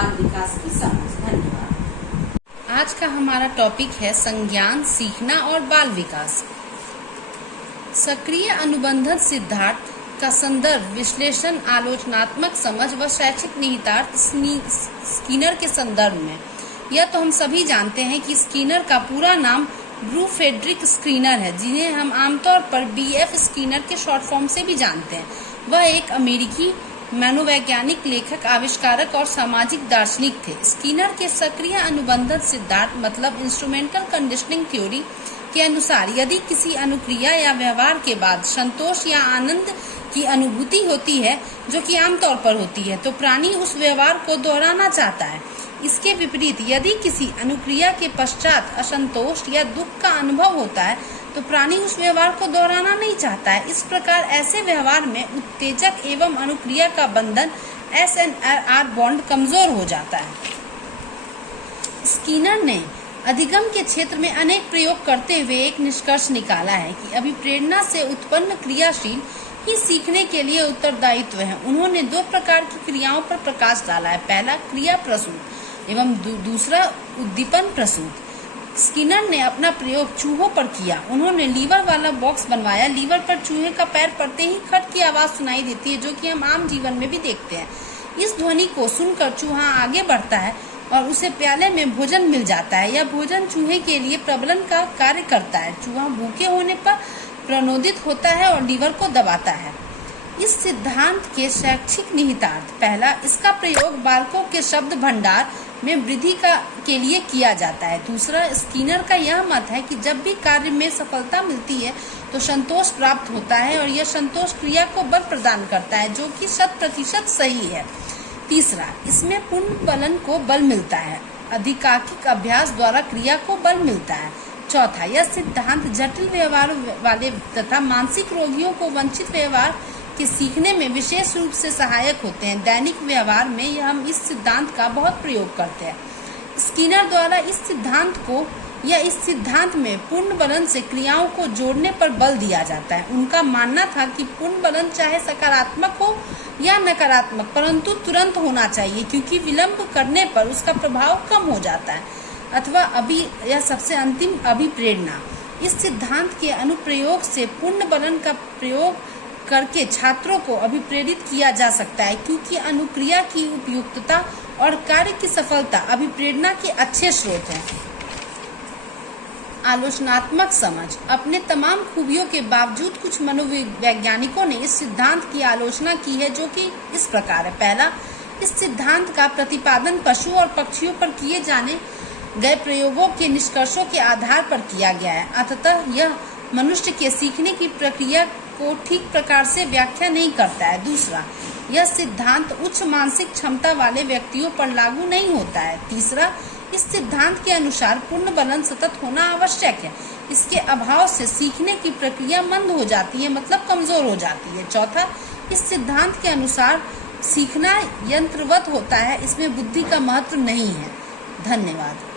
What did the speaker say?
बाल विकास की समझ। धन्यवाद। आज का हमारा टॉपिक है संज्ञान, सीखना और बाल विकास। सक्रिय अनुबंधन सिद्धांत का संदर्भ विश्लेषण, आलोचनात्मक समझ व शैक्षिक निहितार्थ स्किनर के संदर्भ में। यह तो हम सभी जानते हैं कि स्किनर का पूरा नाम ब्रू फ्रेडरिक स्किनर है, जिन्हें हम आमतौर पर BF स्किनर के शॉर्ट फॉर्म से भी जानते हैं। वह एक अमेरिकी मनोवैज्ञानिक, लेखक, आविष्कारक और सामाजिक दार्शनिक थे। स्किनर के सक्रिय अनुबंधन सिद्धांत मतलब इंस्ट्रूमेंटल कंडीशनिंग थ्योरी के अनुसार यदि किसी अनुक्रिया या व्यवहार के बाद संतोष या आनंद की अनुभूति होती है, जो कि आमतौर पर होती है, तो प्राणी उस व्यवहार को दोहराना चाहता है। इसके विपरीत यदि किसी अनुक्रिया के पश्चात असंतोष या दुख का अनुभव होता है, तो प्राणी उस व्यवहार को दोहराना नहीं चाहता है। इस प्रकार ऐसे व्यवहार में उत्तेजक एवं अनुक्रिया का बंधन SNR बॉन्ड कमजोर हो जाता है। स्किनर ने अधिगम के क्षेत्र में अनेक प्रयोग करते हुए एक निष्कर्ष निकाला है कि अभिप्रेरणा से उत्पन्न क्रियाशील ही सीखने के लिए उत्तरदायित्व है। उन्होंने 2 प्रकार की क्रियाओं पर प्रकाश डाला है। पहला क्रिया प्रसूत एवं दूसरा उद्दीपन प्रसूत। स्किनर ने अपना प्रयोग चूहों पर किया। उन्होंने लीवर वाला बॉक्स बनवाया। लीवर पर चूहे का पैर पड़ते ही खट की आवाज सुनाई देती है, जो कि हम आम जीवन में भी देखते हैं। इस ध्वनि को सुनकर चूहा आगे बढ़ता है और उसे प्याले में भोजन मिल जाता है। यह भोजन चूहे के लिए प्रबलन का कार्य करता है। चूहा भूखे होने पर प्रणोदित होता है और लीवर को दबाता है। इस सिद्धांत के शैक्षिक निहितार्थ। पहला, इसका प्रयोग बालकों के शब्द भंडार में वृद्धि के लिए किया जाता है। दूसरा, स्किनर का यह मत है कि जब भी कार्य में सफलता मिलती है तो संतोष प्राप्त होता है और यह संतोष क्रिया को बल प्रदान करता है, जो कि 100% सही है। तीसरा, इसमें पुनर्बलन को बल मिलता है। अधिकांकिक अभ्यास द्वारा क्रिया को बल मिलता है। चौथा, यह सिद्धांत जटिल व्यवहार वाले तथा मानसिक रोगियों को वंचित व्यवहार के सीखने में विशेष रूप से सहायक होते हैं। दैनिक व्यवहार में हम इस सिद्धांत का बहुत प्रयोग करते हैं। स्किनर द्वारा इस सिद्धांत में पुनर्बलन से क्रियाओं को जोड़ने पर बल दिया जाता है। उनका मानना था कि पुनर्बलन चाहे सकारात्मक हो या नकारात्मक, परंतु तुरंत होना चाहिए, क्योंकि विलंब करने पर उसका प्रभाव कम हो जाता है। अथवा यह सबसे अंतिम अभिप्रेरणा। इस सिद्धांत के अनुप्रयोग से पुनर्बलन का प्रयोग करके छात्रों को अभिप्रेरित किया जा सकता है, क्योंकि अनुक्रिया की उपयुक्तता और कार्य की सफलता अभिप्रेरणा के अच्छे स्रोत हैं। आलोचनात्मक समझ। अपने तमाम खूबियों के बावजूद कुछ मनोवैज्ञानिकों ने इस सिद्धांत की आलोचना की है, जो कि इस प्रकार है। पहला, इस सिद्धांत का प्रतिपादन पशु और पक्षियों पर किए जाने गए प्रयोगों के निष्कर्षों के आधार पर किया गया है। अतः यह मनुष्य के सीखने की प्रक्रिया को ठीक प्रकार से व्याख्या नहीं करता है। दूसरा, यह सिद्धांत उच्च मानसिक क्षमता वाले व्यक्तियों पर लागू नहीं होता है। तीसरा, इस सिद्धांत के अनुसार पुनर्बलन सतत होना आवश्यक है। इसके अभाव से सीखने की प्रक्रिया मंद हो जाती है, मतलब कमजोर हो जाती है। चौथा, इस सिद्धांत के अनुसार सीखना यंत्रवत होता है, इसमें बुद्धि का महत्व नहीं है। धन्यवाद।